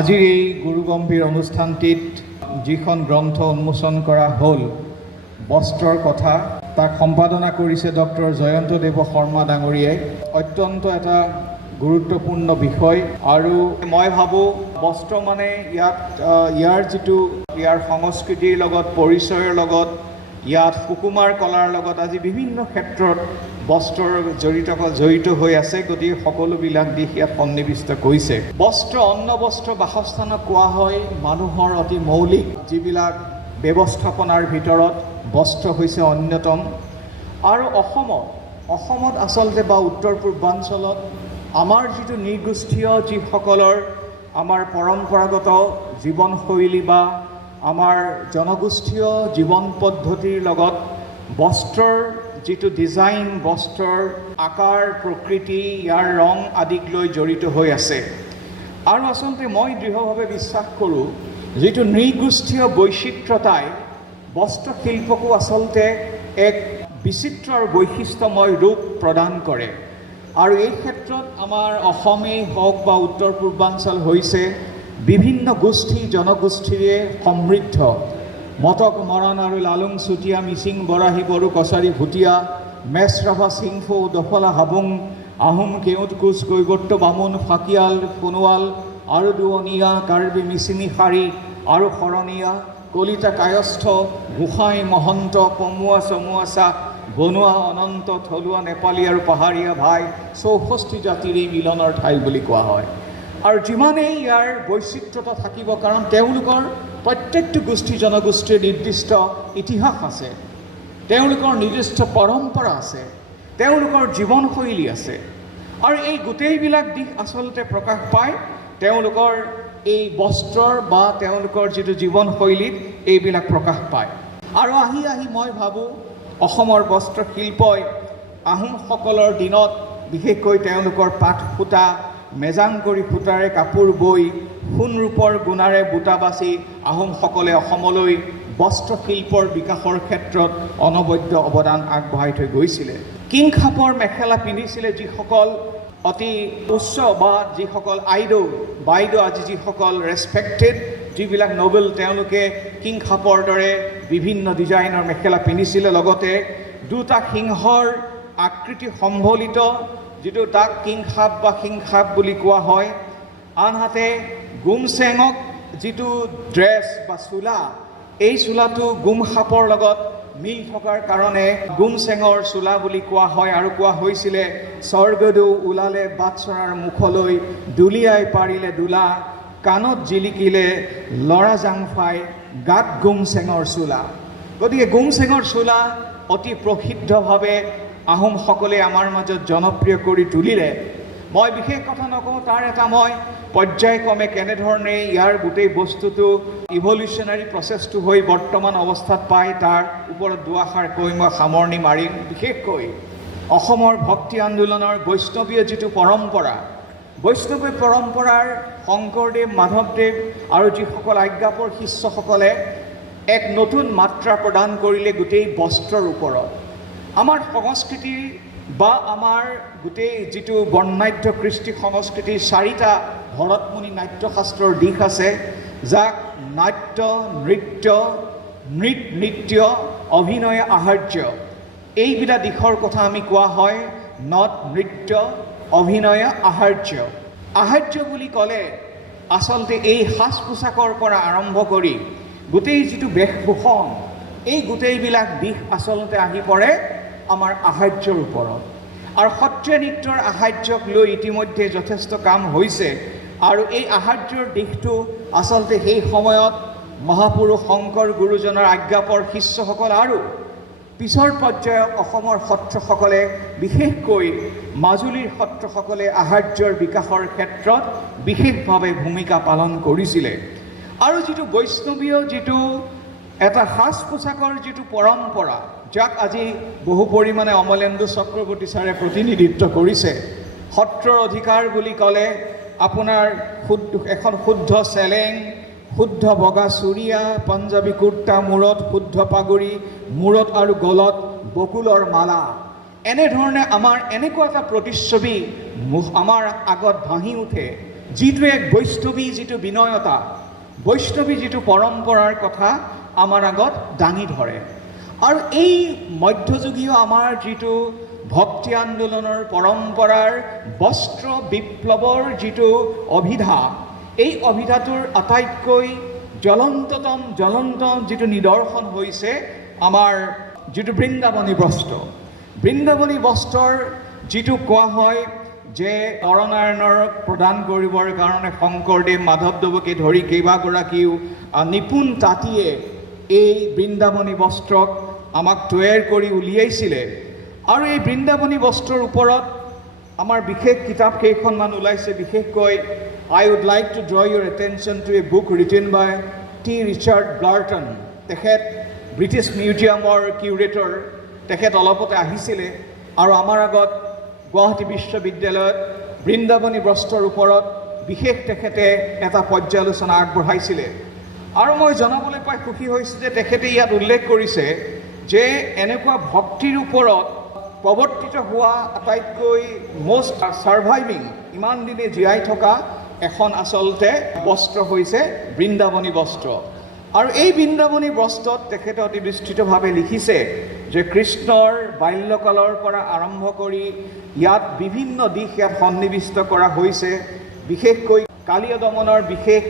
আজিৰ এই গুৰুগম্ভীৰ অনুষ্ঠানটিত যিখন গ্ৰন্থ উন্মোচন কৰা হ'ল বস্ত্ৰৰ কথা, তাক সম্পাদনা কৰিছে ডক্টৰ জয়ন্তদেৱ শৰ্মা ডাঙৰীয়াই। অত্যন্ত এটা গুৰুত্বপূৰ্ণ বিষয় আৰু মই ভাবোঁ বস্ত্ৰ মানে ইয়াৰ যিটো ইয়াৰ সংস্কৃতিৰ লগত পৰিচয়ৰ লগত ইয়াত সুকুমাৰ কলাৰ লগত আজি বিভিন্ন ক্ষেত্ৰত বস্ত্ৰৰ জড়িত হৈ আছে। গতিকে সকলোবিলাক দিশ ইয়াত সন্নিৱিষ্ট কৰিছে। বস্ত্ৰ অন্ন বস্ত্ৰ বাসস্থানক কোৱা হয় মানুহৰ অতি মৌলিক যিবিলাক ব্যৱস্থাপনাৰ ভিতৰত বস্ত্ৰ হৈছে অন্যতম। আৰু অসমত আচলতে বা উত্তৰ পূৰ্বাঞ্চলত আমাৰ যিটো নৃগোষ্ঠীয় যিসকলৰ আমাৰ পৰম্পৰাগত জীৱনশৈলী বা আমাৰ জনগোষ্ঠীয় জীৱন পদ্ধতিৰ লগত বস্ত্ৰৰ যিটো ডিজাইন, বস্ত্ৰৰ আকাৰ প্ৰকৃতি, ইয়াৰ ৰং আদিক লৈ জড়িত হৈ আছে। আৰু আচলতে মই দৃঢ়ভাৱে বিশ্বাস কৰোঁ যিটো নৃগোষ্ঠীয় বৈচিত্ৰতাই বস্ত্ৰশিল্পকো আচলতে এক বিচিত্ৰ আৰু বৈশিষ্ট্যময় ৰূপ প্ৰদান কৰে। আৰু এই ক্ষেত্ৰত আমাৰ অসমেই হওক বা উত্তৰ পূৰ্বাঞ্চল হৈছে বিভিন্ন গোষ্ঠী জনগোষ্ঠীৰে সমৃদ্ধ। মটক মৰাণ আৰু লালুং চুতীয়া, মিচিং বৰাহী বড়ো কছাৰী ভুটীয়া, মেচ ৰাভা চিংফৌ দফলা হাবুং, আহোম কেওট কোচ কৈবৰ্ত বামুণ ফাকিয়াল সোণোৱাল আৰু দুৱনীয়া, কাৰ্বি মিচিমি শাৰী আৰু শৰণীয়া, কলিতা কায়স্থ, গোসাঁই মহন্ত, কমুৱা চমুৱাচা, বনুৱা অনন্ত, থলুৱা নেপালী আৰু পাহাৰীয়া ভাই ৬৪ জাতিৰে মিলনৰ ঠাই বুলি কোৱা হয়। আৰু যিমানেই ইয়াৰ বৈচিত্ৰতা থাকিব, কাৰণ তেওঁলোকৰ প্ৰত্যেকটো গোষ্ঠী জনগোষ্ঠীৰ নিৰ্দিষ্ট ইতিহাস আছে, তেওঁলোকৰ নিৰ্দিষ্ট পৰম্পৰা আছে, তেওঁলোকৰ জীৱনশৈলী আছে। আৰু এই গোটেইবিলাক দিশ আচলতে প্ৰকাশ পায় তেওঁলোকৰ এই বস্ত্ৰৰ বা তেওঁলোকৰ যিটো জীৱনশৈলীত এইবিলাক প্ৰকাশ পায়। আৰু আহি মই ভাবোঁ অসমৰ বস্ত্ৰশিল্পই আহোমসকলৰ দিনত বিশেষকৈ তেওঁলোকৰ পাট সূতা, মেজাংকৰি সূতাৰে কাপোৰ বৈ সোণ ৰূপৰ গুণাৰে বুটা বাচি আহোমসকলে অসমলৈ বস্ত্ৰশিল্পৰ বিকাশৰ ক্ষেত্ৰত অনবদ্য অৱদান আগবঢ়াই থৈ গৈছিলে। কিংখাপৰ মেখেলা পিন্ধিছিলে যিসকল অতি উচ্চ বা যিসকল বাইদেউ আজি যিসকল ৰেচপেক্টেড যিবিলাক নবেল, তেওঁলোকে কিংখাপৰ দৰে বিভিন্ন ডিজাইনৰ মেখেলা পিন্ধিছিলে। লগতে দুটা সিংহৰ আকৃতি সম্বলিত যিটো তাক কিংখাপ বা সিংখাপ বুলি কোৱা হয়। আনহাতে গুমচেঙক যিটো ড্ৰেছ বা চোলা, এই চোলাটো গুমখাপৰ লগত মিল থকাৰ কাৰণে গুমচেঙৰ চোলা বুলি কোৱা হয়। আৰু কোৱা হৈছিলে স্বৰ্গদেউ ওলালে বাটচৰাৰ মুখলৈ, দুলিয়াই পাৰিলে দোলা, কাণত জিলিকিলে ল'ৰা জাংফাই, গাত গুমচেঙৰ চোলা। গতিকে গুমচেঙৰ চোলা অতি প্ৰসিদ্ধভাৱে আহোমসকলে আমাৰ মাজত জনপ্ৰিয় কৰি তুলিলে। মই বিশেষ কথা নকওঁ, তাৰ এটা মই পৰ্যায়ক্ৰমে কেনেধৰণে ইয়াৰ গোটেই বস্তুটো ইভলিউশ্যনাৰী প্ৰচেছটো হৈ বৰ্তমান অৱস্থাত পায় তাৰ ওপৰত দুআষাৰ কৈ মই সামৰণি মাৰিম। বিশেষকৈ অসমৰ ভক্তি আন্দোলনৰ বৈষ্ণৱীয় যিটো পৰম্পৰা, বৈষ্ণৱী পৰম্পৰাৰ শংকৰদেৱ, মাধৱদেৱ আৰু যিসকল আজ্ঞাপৰ শিষ্যসকলে এক নতুন মাত্ৰা প্ৰদান কৰিলে গোটেই বস্ত্ৰৰ ওপৰত। আমাৰ সংস্কৃতি বা আমাৰ গোটেই যিটো বৰ্ণাঢ্য কৃষ্টি সংস্কৃতিৰ 4টা ভৰতমুনি নাট্যশাস্ত্ৰৰ দিশ আছে, যাক নাট্য, নৃত্য, অভিনয়, আহাৰ্য, এইবিলাক দিশৰ কথা আমি কোৱা হয় নট, নৃত্য, অভিনয়, আহাৰ্য। আহাৰ্য বুলি ক'লে আচলতে এই সাজ পোছাকৰ পৰা আৰম্ভ কৰি গোটেই যিটো বেশভূষণ, এই গোটেইবিলাক দিশ আচলতে আহি পৰে আমাৰ আহাৰ্যৰ ওপৰত। আৰু সত্ৰীয়া নৃত্যৰ আহাৰ্যক লৈ ইতিমধ্যে যথেষ্ট কাম হৈছে। আৰু এই আহাৰ্যৰ দিশটো আচলতে সেই সময়ত মহাপুৰুষ শংকৰ গুৰুজনাৰ আজ্ঞাপৰ শিষ্যসকল আৰু পিছৰ পৰ্যায়ত অসমৰ সত্ৰসকলে, বিশেষকৈ মাজুলীৰ সত্ৰসকলে আহাৰ্যৰ বিকাশৰ ক্ষেত্ৰত বিশেষভাৱে ভূমিকা পালন কৰিছিলে। আৰু যিটো বৈষ্ণৱীয় যিটো এটা সাজ পোছাকৰ যিটো পৰম্পৰা, যাক আজি বহু পৰিমাণে অমলেন্দু চক্ৰৱৰ্তী ছাৰে প্ৰতিনিধিত্ব কৰিছে। সত্ৰৰ অধিকাৰ বুলি ক'লে আপোনাৰ এখন শুদ্ধ চেলেং, শুদ্ধ বগা চুৰিয়া, পাঞ্জাবী কুৰ্তা, মূৰত শুদ্ধ পাগুৰি, মূৰত আৰু গলত বকুলৰ মালা, এনেধৰণে আমাৰ এনেকুৱা এটা প্ৰতিচ্ছবি আমাৰ আগত ভাহি উঠে যিটো এক বৈষ্ণৱী যিটো বিনয়তা, বৈষ্ণৱী যিটো পৰম্পৰাৰ কথা আমাৰ আগত দাঙি ধৰে। আৰু এই মধ্যযুগীয় আমাৰ যিটো ভক্তি আন্দোলনৰ পৰম্পৰাৰ বস্ত্ৰ বিপ্লৱৰ যিটো অভিধা, এই অভিধাটোৰ আটাইতকৈ জ্বলন্ত যিটো নিদৰ্শন হৈছে আমাৰ যিটো বৃন্দাবনী বস্ত্ৰ। বৃন্দাবনী বস্ত্ৰৰ যিটো কোৱা হয় যে নৰনাৰায়ণক প্ৰদান কৰিবৰ কাৰণে শংকৰদেৱ মাধৱদেৱকে ধৰি কেইবাগৰাকীও নিপুণ তাঁতীয়ে এই বৃন্দাবনী বস্ত্ৰক আমাক তৈয়াৰ কৰি উলিয়াইছিলে। আৰু এই বৃন্দাবনী বস্ত্ৰৰ ওপৰত আমাৰ বিশেষ কিতাপ কেইখনমান ওলাইছে। বিশেষকৈ I would like to draw your attention to a book written by T. Richard Blarton. তেখেত ব্ৰিটিছ মিউজিয়ামৰ কিউৰেটৰ। তেখেত অলপতে আহিছিলে আৰু আমাৰ আগত গুৱাহাটী বিশ্ববিদ্যালয়ত বৃন্দাবনী বস্ত্ৰৰ ওপৰত বিশেষ তেখেতে এটা পৰ্যালোচনা আগবঢ়াইছিলে। আৰু মই জনাবলৈ পাই সুখী হৈছোঁ যে তেখেতে ইয়াত উল্লেখ কৰিছে যে এনেকুৱা ভক্তিৰ ওপৰত প্ৰৱৰ্তিত হোৱা আটাইতকৈ মষ্ট ছাৰ্ভাইভিং, ইমান দিনে জীয়াই থকা এখন আচলতে বস্ত্ৰ হৈছে বৃন্দাবনী বস্ত্ৰ। আৰু এই বৃন্দাবনী বস্ত্ৰত তেখেতে অতি বিস্তৃতভাৱে লিখিছে যে কৃষ্ণৰ বাল্যকালৰ পৰা আৰম্ভ কৰি ইয়াত বিভিন্ন দিশ ইয়াত সন্নিৱিষ্ট কৰা হৈছে। বিশেষকৈ কালীয় দমনৰ বিশেষ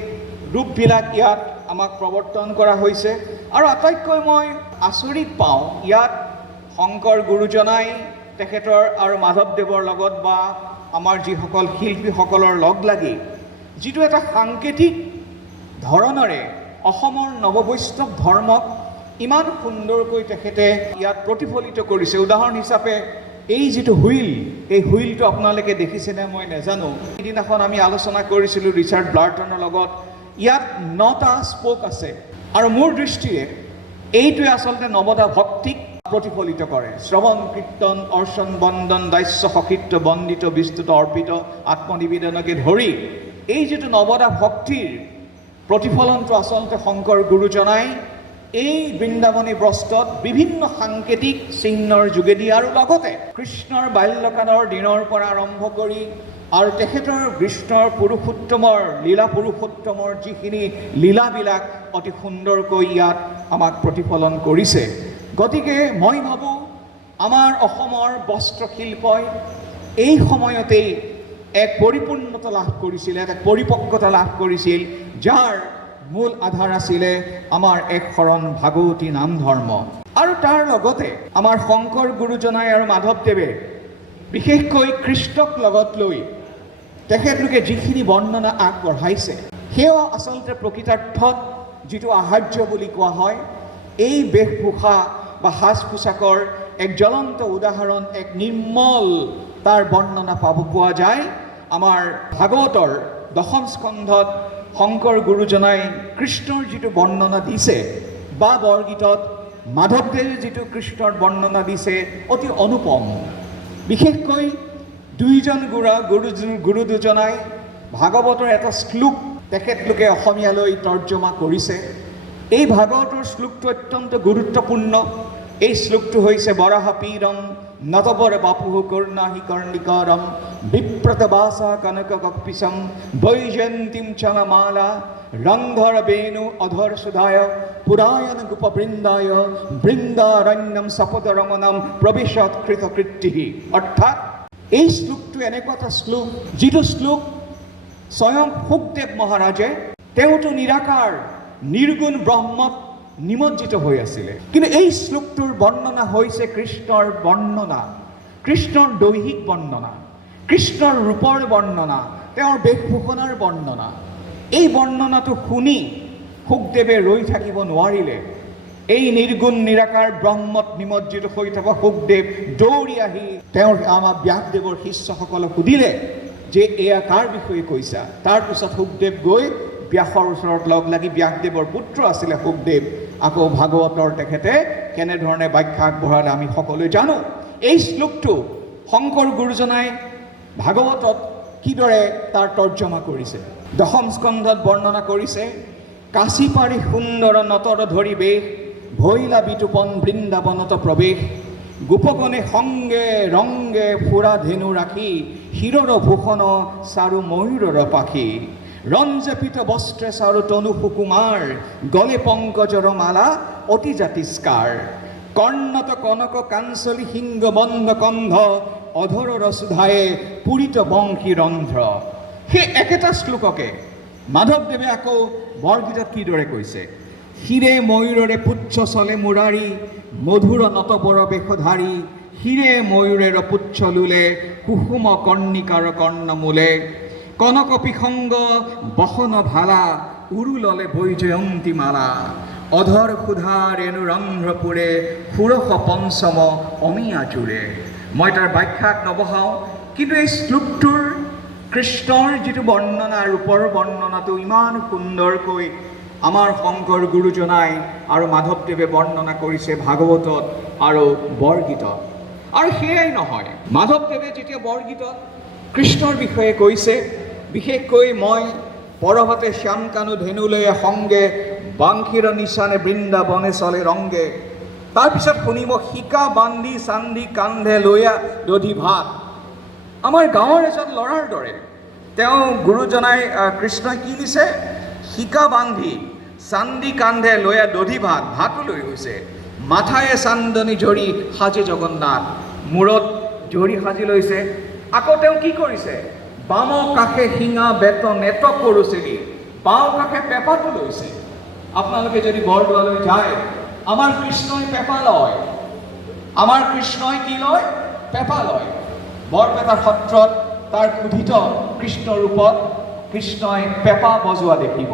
ৰূপবিলাক ইয়াত আমাক প্ৰৱৰ্তন কৰা হৈছে। আৰু আটাইতকৈ মই আচৰিত পাওঁ ইয়াত শংকৰ গুৰুজনাই তেখেতৰ আৰু মাধৱদেৱৰ লগত বা আমাৰ যিসকল শিল্পীসকলৰ লগ লাগি যিটো এটা সাংকেতিক ধৰণৰে অসমৰ নৱবৈষ্ণৱ ধৰ্মক ইমান সুন্দৰকৈ তেখেতে ইয়াত প্ৰতিফলিত কৰিছে। উদাহৰণ হিচাপে এই যিটো হুইল, এই হুইলটো আপোনালোকে দেখিছেনে মই নাজানো। সিদিনাখন আমি আলোচনা কৰিছিলোঁ ৰিচাৰ্ড ব্লাৰ্টনৰ লগত। ইয়াত 9টা স্পোক আছে আৰু মোৰ দৃষ্টিৰে এইটোৱে আচলতে নৱদা ভক্তিক প্ৰতিফলিত কৰে। শ্ৰৱণ কীৰ্তন অৰ্চন বন্দন দাস্য সকীৰ্ত বন্দিত বিস্তুত অৰ্পিত আত্মনিবেদনকে ধৰি এই যিটো নৱদা ভক্তিৰ প্ৰতিফলনটো আচলতে শংকৰ গুৰুজনাই এই বৃন্দাবনী বস্ত্ৰত বিভিন্ন সাংকেতিক চিহ্নৰ যোগেদি আৰু লগতে কৃষ্ণৰ বাল্যকালৰ দিনৰ পৰা আৰম্ভ কৰি আৰু তেখেতৰ কৃষ্ণৰ পুৰুষোত্তমৰ লীলা পুৰুষোত্তমৰ যিখিনি লীলাবিলাক অতি সুন্দৰকৈ ইয়াত আমাক প্ৰতিফলন কৰিছে। গতিকে মই ভাবোঁ আমাৰ অসমৰ বস্ত্ৰশিল্পই এই সময়তেই এক পৰিপূৰ্ণতা লাভ কৰিছিল, এক পৰিপক্কতা লাভ কৰিছিল, যাৰ মূল আধাৰ আছিলে আমাৰ এক শৰণ ভাগৱতী নাম ধৰ্ম। আৰু তাৰ লগতে আমাৰ শংকৰ গুৰুজনাই আৰু মাধৱদেৱে বিশেষকৈ কৃষ্ণক লগত লৈ তেখেতলোকে যিখিনি বৰ্ণনা আগবঢ়াইছে সেয়া আচলতে প্ৰকৃতাৰ্থত যিটো আহাৰ্য বুলি কোৱা হয়, এই বেশভূষা বা সাজ পোছাকৰ এক জ্বলন্ত উদাহৰণ, এক নিৰ্মল তাৰ বৰ্ণনা পোৱা যায় আমাৰ ভাগৱতৰ 10ম স্কন্ধত। শংকৰ গুৰুজনাই কৃষ্ণৰ যিটো বৰ্ণনা দিছে বা বৰগীতত মাধৱদেৱে যিটো কৃষ্ণৰ বৰ্ণনা দিছে অতি অনুপম। বিশেষকৈ দুইজন গুৰু দুজনাই ভাগৱতৰ এটা শ্লোক তেখেতলোকে অসমীয়ালৈ তৰ্জমা কৰিছে। এই ভাগৱতৰ শ্লোকটো অত্যন্ত গুৰুত্বপূৰ্ণ। এই শ্লোকটো হৈছে বৰাহপীৰম নতবৰ বাপুহ কৰ্ণাহি কৰ্ণিকাৰম বিপ্ৰত বাসা কনক কপিসম বৈজয়ন্তীম চলমালা ৰংধৰ বেণু অধৰ সুধায় পুৰায়ণ গোপ বৃন্দায় বৃন্দাৰণ্যম সপদ ৰমণম প্ৰবিশত কৃতকৃত্যি। অৰ্থাৎ এই শ্লোকটো এনেকুৱা এটা শ্লোক যিটো শ্লোক স্বয়ং শুকদেৱ মহাৰাজে তেওঁতো নিৰাকাৰ নিৰ্গুণ ব্ৰহ্মত নিমজ্জিত হৈ আছিলে, কিন্তু এই শ্লোকটোৰ বৰ্ণনা হৈছে কৃষ্ণৰ বৰ্ণনা, কৃষ্ণৰ দৈহিক বৰ্ণনা, কৃষ্ণৰ ৰূপৰ বৰ্ণনা, তেওঁৰ বেশভূষণৰ বৰ্ণনা। এই বৰ্ণনাটো শুনি শুকদেৱে ৰৈ থাকিব নোৱাৰিলে। এই নিৰ্গুণ নিৰাকাৰ ব্ৰহ্মত নিমজ্জিত হৈ থকা শুকদেৱ দৌৰি আহি তেওঁৰ আমাৰ ব্যাসদেৱৰ শিষ্যসকলক সুধিলে যে এয়া কাৰ বিষয়ে কৈছা। তাৰপিছত শুকদেৱ গৈ ব্যাসৰ ওচৰত লগ লাগি, ব্যাসদেৱৰ পুত্ৰ আছিলে শুকদেৱ, আকৌ ভাগৱতৰ তেখেতে কেনেধৰণে ব্যাখ্যা আগবঢ়ালে আমি সকলোৱে জানো। এই শ্লোকটো শংকৰ গুৰুজনাই ভাগৱতত কিদৰে তাৰ তৰ্জমা কৰিছে 10ম স্কন্ধত বৰ্ণনা কৰিছে। কাশী পাৰি সুন্দৰ নতৰ ধৰি বেশ ভৈলা বিতুপন বৃন্দাবনত প্ৰৱেশ গোপগণে সঙ্গে ৰংগে ফুৰা ধেনু ৰাখি শিৰৰ ভূষণ চাৰু ময়ূৰৰ পাখি ৰঞ্জপিত বস্ত্ৰে চাৰু তনু সুকুমাৰ গলে পংকজৰ মালা অতি জাতিস্কাৰ কৰ্ণত কনক কাঞ্চলি সিংহ বন্ধ কন্ধ অধৰৰ সুধায়ে পুৰিত বংশী ৰন্ধ্ৰ। সেই একেটা শ্লোককে মাধৱদেৱে আকৌ বৰগীতত কিদৰে কৈছে? শিৰে ময়ূৰৰে পুচ্ছ চলে মুৰাৰী মধুৰ নতবৰ বেশধাৰী শিৰে ময়ূৰেৰ পুচ্ছ লুলে কুসুম কৰ্ণিকাৰ কৰ্ণমূলে কনক পিসংগ বসন ভালা উৰু ললে বৈজয়ন্তী মালা অধৰ সুধা ৰেণু ৰন্ধ্ৰপুৰে ষোড়শ পঞ্চম অমিয়া জোৰে। মই তাৰ ব্যাখ্যাত নবহাওঁ, কিন্তু এই শ্লোকটোৰ কৃষ্ণৰ যিটো বৰ্ণনা, ৰূপৰ বৰ্ণনাটো ইমান সুন্দৰকৈ আমাৰ শংকৰ গুৰুজনাই আৰু মাধৱদেৱে বৰ্ণনা কৰিছে ভাগৱতত আৰু বৰগীতত। আৰু সেয়াই নহয়, মাধৱদেৱে যেতিয়া বৰগীতত কৃষ্ণৰ বিষয়ে কৈছে, বিশেষকৈ মই পৰহতে শ্যাম কানু ধেনুলয়ে সংগে বাংশীৰ নিচানে বৃন্দাবনে চলে ৰংগে। তাৰপিছত শুনিব শিকা বান্ধি চান্ধি কান্ধে লৈয়া দধি ভাত। আমাৰ গাঁৱৰ এজন ল'ৰাৰ দৰে তেওঁ গুৰুজনাই কৃষ্ণই কি দিছে? শিকা বান্ধি চান্দি কান্ধে লৈয়া দধি ভাত, ভাতো লৈ গৈছে। মাথায়ে চান্দনী জৰি সাজে জগন্নাথ, মূৰত জৰি সাজি লৈছে। আকৌ তেওঁ কি কৰিছে? বাম কাষে শিঙা বেত নেত কৰোচেলি, বাওঁ কাষে পেঁপাটো লৈছে। আপোনালোকে যদি বৰদোৱালৈ যায়, আমাৰ কৃষ্ণই পেঁপা লয়। আমাৰ কৃষ্ণই কি লয়? পেঁপা লয়। বৰপেটাৰ সত্ৰত তাৰ ক্ষুধিত কৃষ্ণ ৰূপত কৃষ্ণই পেঁপা বজোৱা দেখিব।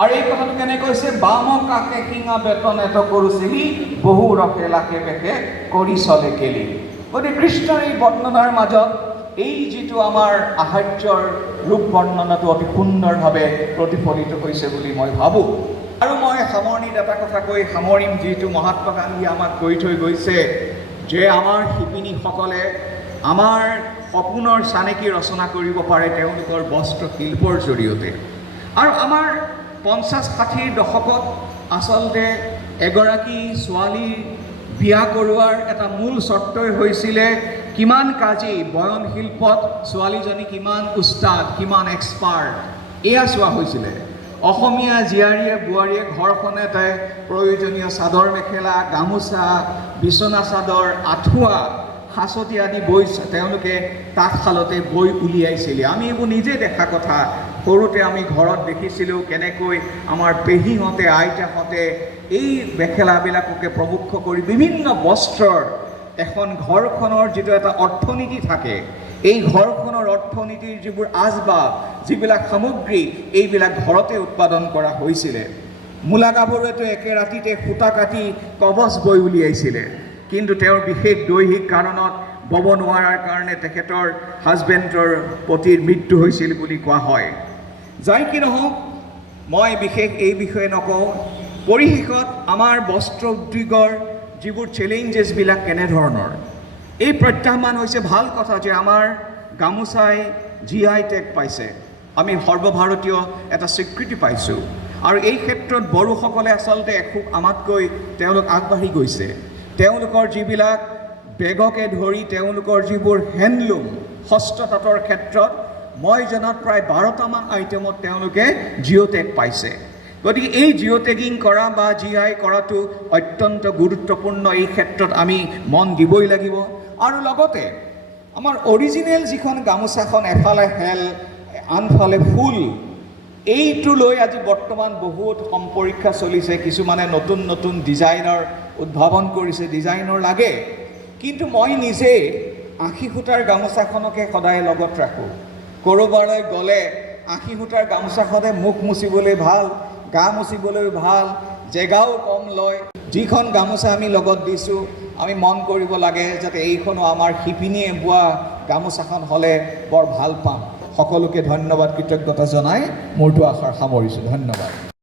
আৰু এই কথাটো কেনে কৈছে? বাম কাষে শিঙা বেত নেত কৰোচেলি বহু ৰখে লাখে বেশে কৰি চলে কেলি। গতিকে কৃষ্ণৰ এই বৰ্ণনাৰ মাজত এই যিটো আমাৰ আহাৰ্যৰ ৰূপ বৰ্ণনাটো অতি সুন্দৰভাৱে প্ৰতিফলিত হৈছে বুলি মই ভাবোঁ। আৰু মই সামৰণিত এটা কথা কৈ সামৰিম, যিটো মহাত্মা গান্ধীয়ে আমাক কৈ থৈ গৈছে যে আমাৰ শিপিনীসকলে আমাৰ সপোনৰ চানেকি ৰচনা কৰিব পাৰে তেওঁলোকৰ বস্ত্ৰ শিল্পৰ জৰিয়তে। আৰু আমাৰ 50-60ৰ দশকত আচলতে এগৰাকী ছোৱালী বিয়া কৰোৱাৰ এটা মূল চৰ্তই হৈছিলে কিমান কাজি বয়ন শিল্পত ছোৱালীজনী কিমান উস্তাদ, কিমান এক্সপাৰ্ট, এয়া চোৱা হৈছিলে। অসমীয়া জীয়াৰীয়ে বোৱাৰীয়ে ঘৰখনে তাই প্ৰয়োজনীয় চাদৰ মেখেলা, গামোচা, বিচনা চাদৰ, আঁঠুৱা, সাঁচতি আদি বৈ তেওঁলোকে তাঁতশালতে বৈ উলিয়াইছিলে। আমি এইবোৰ নিজে দেখা কথা। সৰুতে আমি ঘৰত দেখিছিলোঁ কেনেকৈ আমাৰ পেহীহঁতে, আইতাহঁতে এই মেখেলাবিলাককে প্ৰমুখ্য কৰি বিভিন্ন বস্ত্ৰৰ এখন ঘৰখনৰ যিটো এটা অৰ্থনীতি থাকে, এই ঘৰখনৰ অৰ্থনীতিৰ যিবোৰ আচবাব, যিবিলাক সামগ্ৰী, এইবিলাক ঘৰতে উৎপাদন কৰা হৈছিলে। মূলা গাভৰুৱেতো একে ৰাতিতে সূতা কাটি কবচ বৈ উলিয়াইছিলে, কিন্তু তেওঁৰ বিশেষ দৈহিক কাৰণত বব নোৱাৰাৰ কাৰণে তেখেতৰ হাজবেণ্ডৰ পতিৰ মৃত্যু হৈছিল বুলি কোৱা হয়। যাই কি নহওক, মই বিশেষ এই বিষয়ে নকওঁ। পৰিশেষত আমাৰ বস্ত্ৰ উদ্যোগৰ যিবোৰ চেলেঞ্জেছবিলাক কেনেধৰণৰ, এই প্ৰত্যাহ্বান হৈছে ভাল কথা যে আমাৰ গামোচাই GI টেগ পাইছে, আমি সৰ্বভাৰতীয় এটা স্বীকৃতি পাইছোঁ। আৰু এই ক্ষেত্ৰত বড়োসকলে আচলতে এখোপ আমাতকৈ তেওঁলোক আগবাঢ়ি গৈছে। তেওঁলোকৰ যিবিলাক বেগকে ধৰি তেওঁলোকৰ যিবোৰ হেণ্ডলুম, হস্ততাঁতৰ ক্ষেত্ৰত মই জনাত প্ৰায় 12টামান আইটেমত তেওঁলোকে জিঅ' টেগ পাইছে। গতিকে এই জিঅ' টেগিং কৰা বা GI কৰাটো অত্যন্ত গুৰুত্বপূৰ্ণ। এই ক্ষেত্ৰত আমি মন দিবই লাগিব। আৰু লগতে আমাৰ অৰিজিনেল যিখন গামোচাখন এফালে হেল আনফালে ফুল, এইটো লৈ আজি বৰ্তমান বহুত সম্পৰীক্ষা চলিছে। কিছুমানে নতুন নতুন ডিজাইনৰ উদ্ভাৱন কৰিছে, ডিজাইনৰ লাগে। কিন্তু মই নিজে 80 সূতাৰ গামোচাখনকে সদায় লগত ৰাখোঁ। ক'ৰবালৈ গ'লে 80 সূতাৰ গামোচাখনে মুখ মুচিবলৈ ভাল, গা মুচিবলৈ ভাল, জেগাও কম লয়। যিখন গামোচা আমি লগত দিছোঁ, আমি মন কৰিব লাগে যাতে এইখনো আমাৰ শিপিনীয়ে বোৱা গামোচাখন হ'লে বৰ ভাল পাম। সকলোকে ধন্যবাদ, কৃতজ্ঞতা জনাই মোৰ দুআষাৰ সামৰিছোঁ। ধন্যবাদ।